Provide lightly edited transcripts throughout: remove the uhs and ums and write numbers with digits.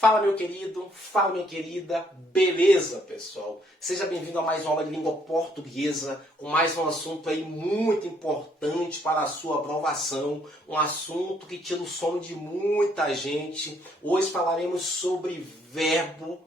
Fala meu querido, fala minha querida, beleza pessoal? Seja bem-vindo a mais uma aula de língua portuguesa, com mais um assunto aí muito importante para a sua aprovação, um assunto que tira o sono de muita gente. Hoje falaremos sobre verbo,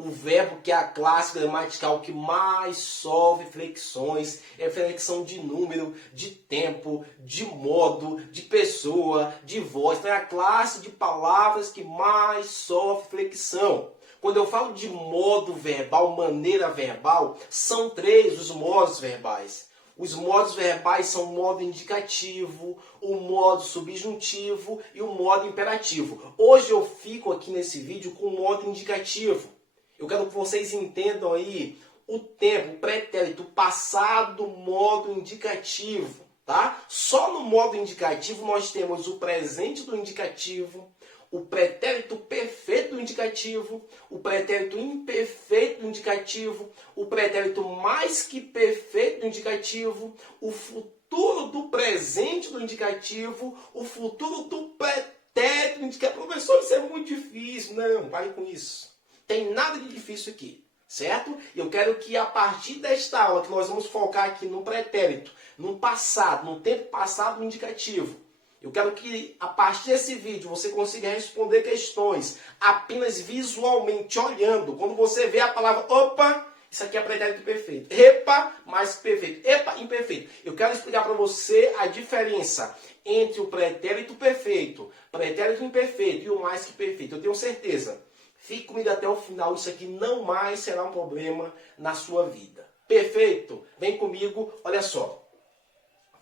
o verbo que é a classe gramatical que mais sofre flexões, é flexão de número, de tempo, de modo, de pessoa, de voz. Então é a classe de palavras que mais sofre flexão. Quando eu falo de modo verbal, maneira verbal, são três os modos verbais. Os modos verbais são o modo indicativo, o modo subjuntivo e o modo imperativo. Hoje eu fico aqui nesse vídeo com o modo indicativo. Eu quero que vocês entendam aí o tempo, o pretérito, passado, modo indicativo, tá? Só no modo indicativo nós temos o presente do indicativo, o pretérito perfeito do indicativo, o pretérito imperfeito do indicativo, o pretérito mais que perfeito do indicativo, o futuro do presente do indicativo, o futuro do pretérito do indicativo. Professor, isso é muito difícil. Não, pare com isso. Tem nada de difícil aqui, certo? Eu quero que a partir desta aula, que nós vamos focar aqui no pretérito, no passado, no tempo passado, no indicativo. Eu quero que a partir desse vídeo você consiga responder questões apenas visualmente, olhando. Quando você vê a palavra, opa, isso aqui é pretérito perfeito. Epa, mais perfeito. Epa, imperfeito. Eu quero explicar para você a diferença entre o pretérito perfeito, pretérito imperfeito e o mais que perfeito. Eu tenho certeza. Fique comigo até o final, isso aqui não mais será um problema na sua vida. Perfeito? Vem comigo, olha só.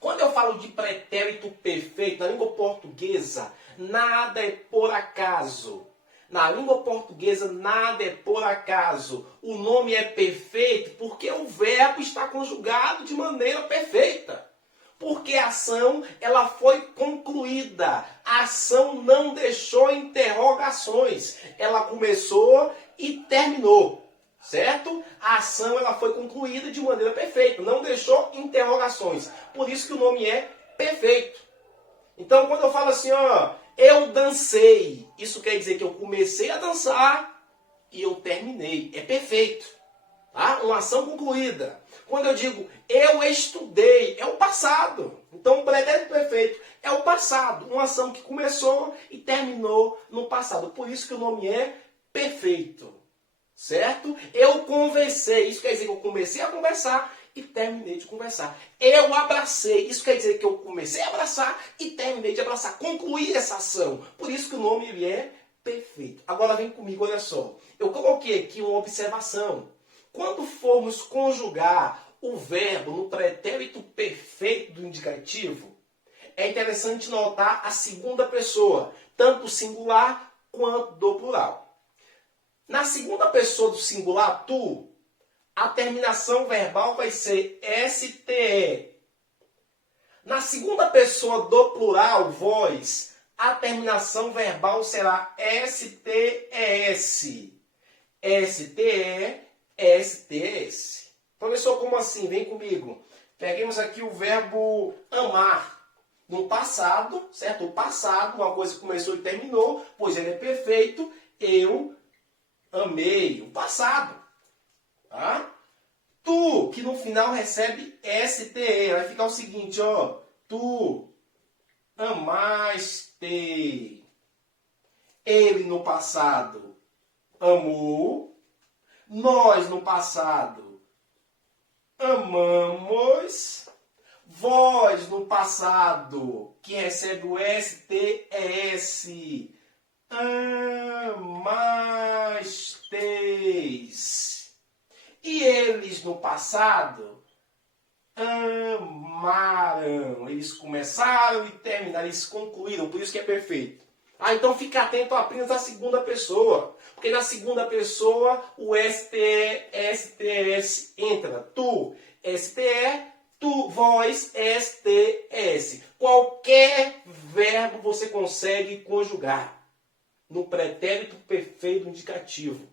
Quando eu falo de pretérito perfeito, na língua portuguesa, nada é por acaso. Na língua portuguesa, nada é por acaso. O nome é perfeito porque o verbo está conjugado de maneira perfeita. Porque a ação ela foi concluída. A ação não deixou interrogações. Ela começou e terminou. Certo? A ação ela foi concluída de maneira perfeita. Não deixou interrogações. Por isso que o nome é perfeito. Então, quando eu falo assim, ó, eu dancei. Isso quer dizer que eu comecei a dançar e eu terminei. É perfeito. Tá? Uma ação concluída. Quando eu digo eu estudei, é o passado. Então o pretérito perfeito é o passado. Uma ação que começou e terminou no passado. Por isso que o nome é perfeito. Certo? Eu conversei. Isso quer dizer que eu comecei a conversar e terminei de conversar. Eu abracei. Isso quer dizer que eu comecei a abraçar e terminei de abraçar. Concluí essa ação. Por isso que o nome ele é perfeito. Agora vem comigo, olha só. Eu coloquei aqui uma observação. Quando formos conjugar o verbo no pretérito perfeito do indicativo, é interessante notar a segunda pessoa, tanto singular quanto do plural. Na segunda pessoa do singular, tu, a terminação verbal vai ser STE. Na segunda pessoa do plural, vós, a terminação verbal será STES. STE. STS. Professor, como assim? Vem comigo. Peguemos aqui o verbo amar. No passado, certo? O passado, uma coisa que começou e terminou, pois ele é perfeito. Eu amei. O passado. Tá? Tu, que no final recebe STE. Vai ficar o seguinte, ó. Tu amaste. Ele no passado amou. Nós, no passado, amamos. Vós, no passado, que recebe o STES, amastes. E eles, no passado, amaram. Eles começaram e terminaram, eles concluíram. Por isso que é perfeito. Então fica atento apenas à segunda pessoa. Porque na segunda pessoa o STE, STS entra. Tu, STE, tu, vós, STS. Qualquer verbo você consegue conjugar no pretérito perfeito indicativo.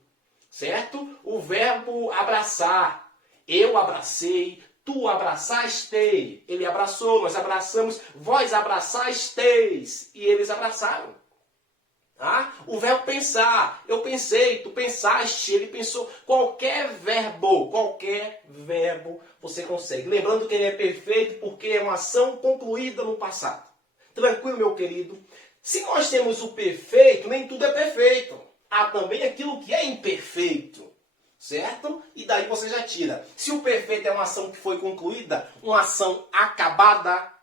Certo? O verbo abraçar. Eu abracei. Tu abraçaste. Ele abraçou, nós abraçamos. Vós abraçastes. E eles abraçaram. Tá? O verbo pensar, eu pensei, tu pensaste, ele pensou. Qualquer verbo você consegue. Lembrando que ele é perfeito porque é uma ação concluída no passado. Tranquilo, meu querido? Se nós temos o perfeito, nem tudo é perfeito. Há também aquilo que é imperfeito. Certo? E daí você já tira. Se o perfeito é uma ação que foi concluída, uma ação acabada,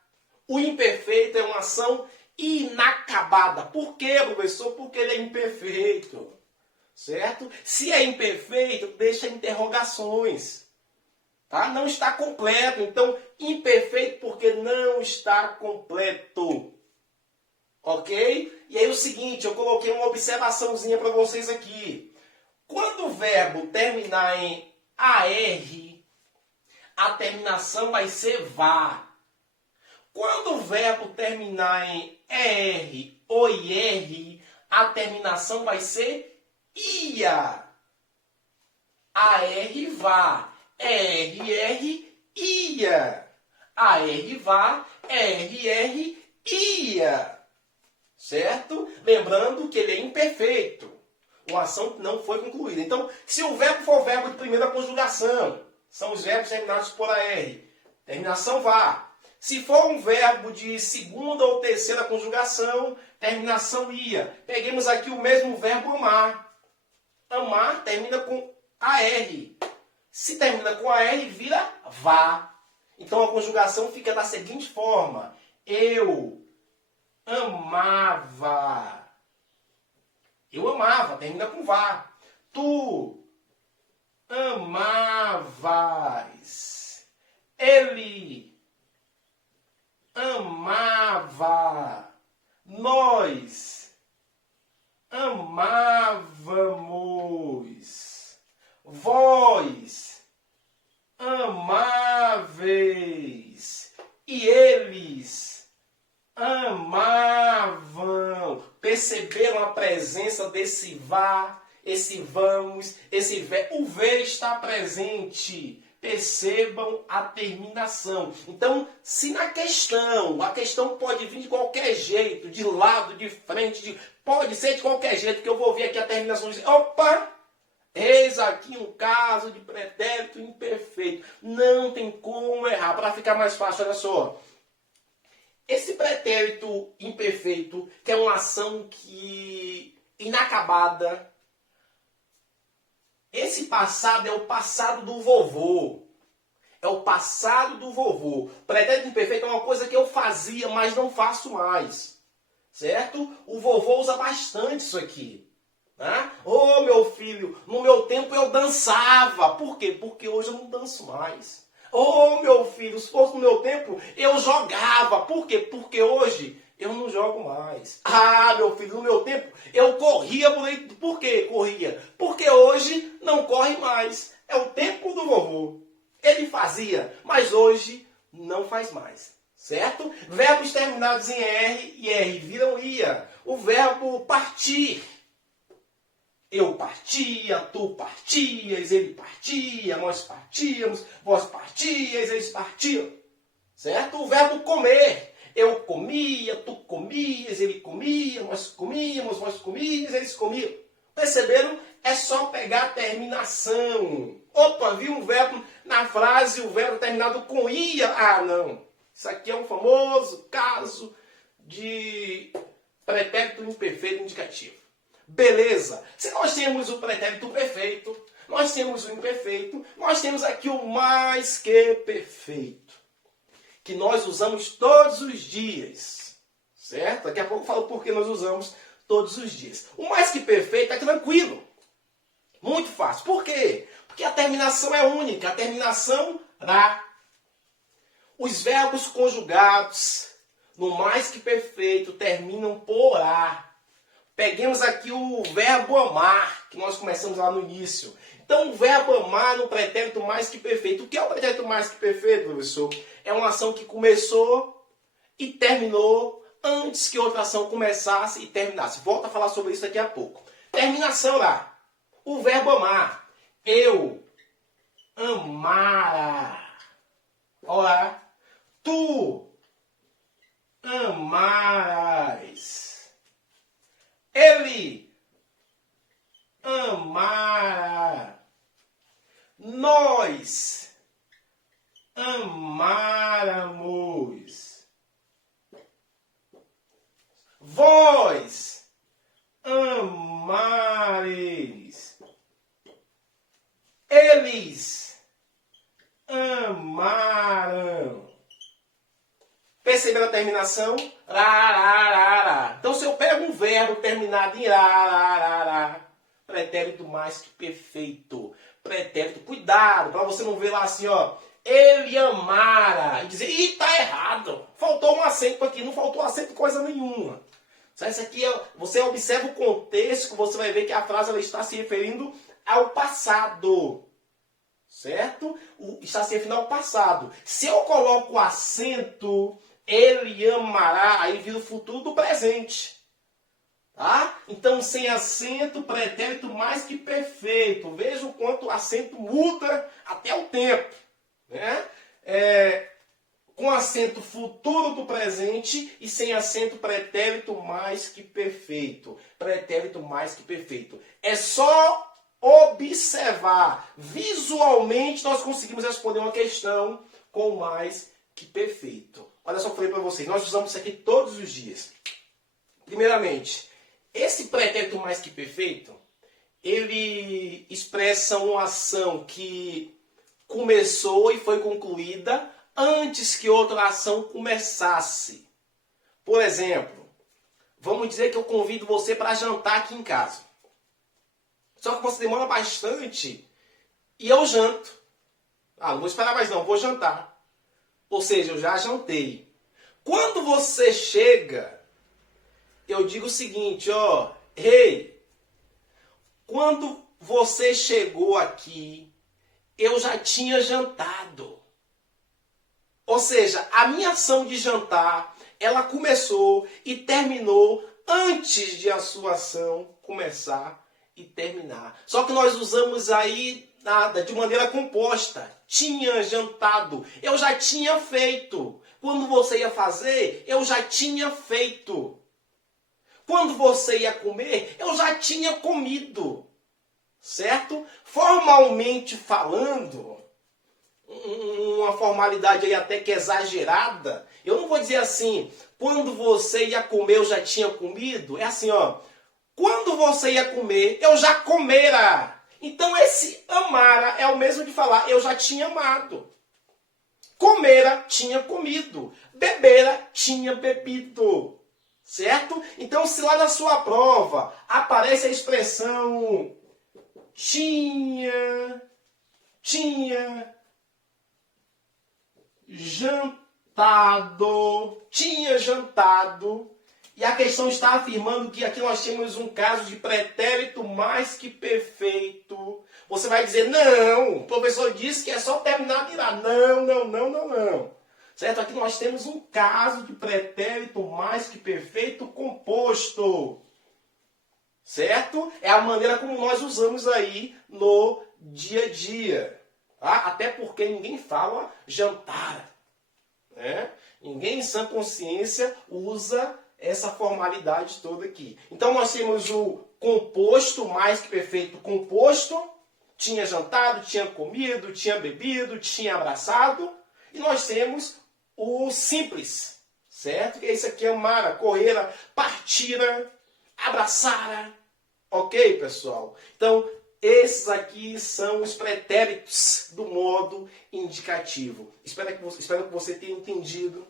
o imperfeito é uma ação inacabada. Por quê, professor? Porque ele é imperfeito. Certo? Se é imperfeito, deixa interrogações. Tá? Não está completo. Então, imperfeito porque não está completo. Ok? E aí o seguinte, eu coloquei uma observaçãozinha para vocês aqui. Quando o verbo terminar em AR, a terminação vai ser VA. Quando o verbo terminar em ER ou IR, a terminação vai ser IA. AR vá, ER ia. AR vá, ER ia. Certo? Lembrando que ele é imperfeito. Uma ação que não foi concluída. Então, se o verbo for verbo de primeira conjugação, são os verbos terminados por AR. Terminação vá. Se for um verbo de segunda ou terceira conjugação, terminação ia. Peguemos aqui o mesmo verbo amar. Amar termina com AR. Se termina com AR, vira vá. Então a conjugação fica da seguinte forma. Eu amava. Eu amava, termina com vá. Tu amavas. Ele amava. Nós amávamos. Vós amáveis. E eles amavam. Perceberam a presença desse vá, esse vamos, esse vé. O V está presente. Percebam a terminação. Então, se na questão, a questão pode vir de qualquer jeito, de lado, de frente, pode ser de qualquer jeito, que eu vou ver aqui a terminação e dizer, opa, eis aqui um caso de pretérito imperfeito. Não tem como errar. Para ficar mais fácil, olha só. Esse pretérito imperfeito, que é uma ação inacabada, esse passado é o passado do vovô. É o passado do vovô. Pretérito imperfeito é uma coisa que eu fazia, mas não faço mais. Certo? O vovô usa bastante isso aqui. Né? Ô, meu filho, no meu tempo eu dançava. Por quê? Porque hoje eu não danço mais. Ô, meu filho, se fosse no meu tempo, eu jogava. Por quê? Porque hoje eu não jogo mais. Ah, meu filho, no meu tempo eu corria por aí. Por quê? Corria. Porque hoje não corre mais. É o tempo do vovô. Ele fazia, mas hoje não faz mais. Certo? Verbos terminados em R e R viram ia. O verbo partir. Eu partia, tu partias, ele partia, nós partíamos, vós partias, eles partiam. Certo? O verbo comer. Eu comia, tu comias, ele comia, nós comíamos, vós comias, eles comiam. Perceberam? É só pegar a terminação. Opa, viu um verbo na frase, o verbo terminado com ia. Ah, não. Isso aqui é um famoso caso de pretérito imperfeito indicativo. Beleza. Se nós temos o pretérito perfeito, nós temos o imperfeito, nós temos aqui o mais que perfeito, que nós usamos todos os dias. Certo? Daqui a pouco eu falo por que nós usamos todos os dias. O mais que perfeito é tranquilo. Muito fácil. Por quê? Porque a terminação é única. A terminação ra. Os verbos conjugados no mais que perfeito terminam por a. Peguemos aqui o verbo amar, que nós começamos lá no início. Então, o verbo amar no pretérito mais que perfeito. O que é o pretérito mais que perfeito, professor? É uma ação que começou e terminou antes que outra ação começasse e terminasse. Volto a falar sobre isso daqui a pouco. Terminação lá. O verbo amar. Eu amara. Olá. Tu amaras. Ele amara. Nós amáramos. Vós amareis. Eles amaram. Perceberam a terminação? Rararara. Então, se eu pego um verbo terminado em rararara, pretérito mais que perfeito. Pretérito, cuidado, para você não ver lá assim, ó. Ele amara. E dizer, ih, tá errado. Faltou um acento aqui. Não faltou acento coisa nenhuma. Isso aqui, você observa o contexto, você vai ver que a frase ela está se referindo ao passado. Certo? Está se referindo ao passado. Se eu coloco o acento, ele amará, aí vira o futuro do presente. Tá? Então, sem acento, pretérito mais que perfeito. Veja o quanto o acento muda até o tempo. Né? Com acento futuro do presente e sem acento pretérito mais que perfeito. Pretérito mais que perfeito. É só observar. Visualmente nós conseguimos responder uma questão com mais que perfeito. Olha só o que eu falei para vocês. Nós usamos isso aqui todos os dias. Primeiramente, esse pretérito mais que perfeito, ele expressa uma ação que começou e foi concluída antes que outra ação começasse. Por exemplo, vamos dizer que eu convido você para jantar aqui em casa. Só que você demora bastante e eu janto. Ah, não vou esperar mais não, vou jantar. Ou seja, eu já jantei. Quando você chega, eu digo o seguinte, ó. Hey, quando você chegou aqui, eu já tinha jantado. Ou seja, a minha ação de jantar, ela começou e terminou antes de a sua ação começar e terminar. Só que nós usamos aí nada, de maneira composta. Tinha jantado. Eu já tinha feito. Quando você ia fazer, eu já tinha feito. Quando você ia comer, eu já tinha comido. Certo? Formalmente falando, uma formalidade aí até que exagerada, eu não vou dizer assim, quando você ia comer, eu já tinha comido. É assim, ó. Quando você ia comer, eu já comera. Então esse amara é o mesmo de falar, eu já tinha amado. Comera, tinha comido. Bebera, tinha bebido. Certo? Então se lá na sua prova aparece a expressão tinha jantado, e a questão está afirmando que aqui nós temos um caso de pretérito mais que perfeito. Você vai dizer, não, o professor disse que é só terminar de irá. Não. Certo? Aqui nós temos um caso de pretérito mais que perfeito composto. Certo? É a maneira como nós usamos aí no dia a dia. Tá? Até porque ninguém fala jantar. Né? Ninguém em sã consciência usa essa formalidade toda aqui. Então nós temos o composto mais que perfeito composto. Tinha jantado, tinha comido, tinha bebido, tinha abraçado. E nós temos o simples. Certo? Que esse aqui é amara, correra, partira, abraçara. Ok, pessoal? Então, esses aqui são os pretéritos do modo indicativo. Espero que você tenha entendido.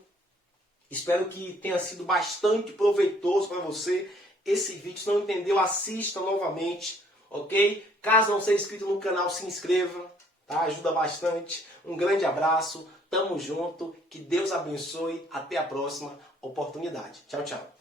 Espero que tenha sido bastante proveitoso para você esse vídeo. Se não entendeu, assista novamente, ok? Caso não seja inscrito no canal, se inscreva, tá? Ajuda bastante. Um grande abraço, tamo junto, que Deus abençoe. Até a próxima oportunidade. Tchau, tchau.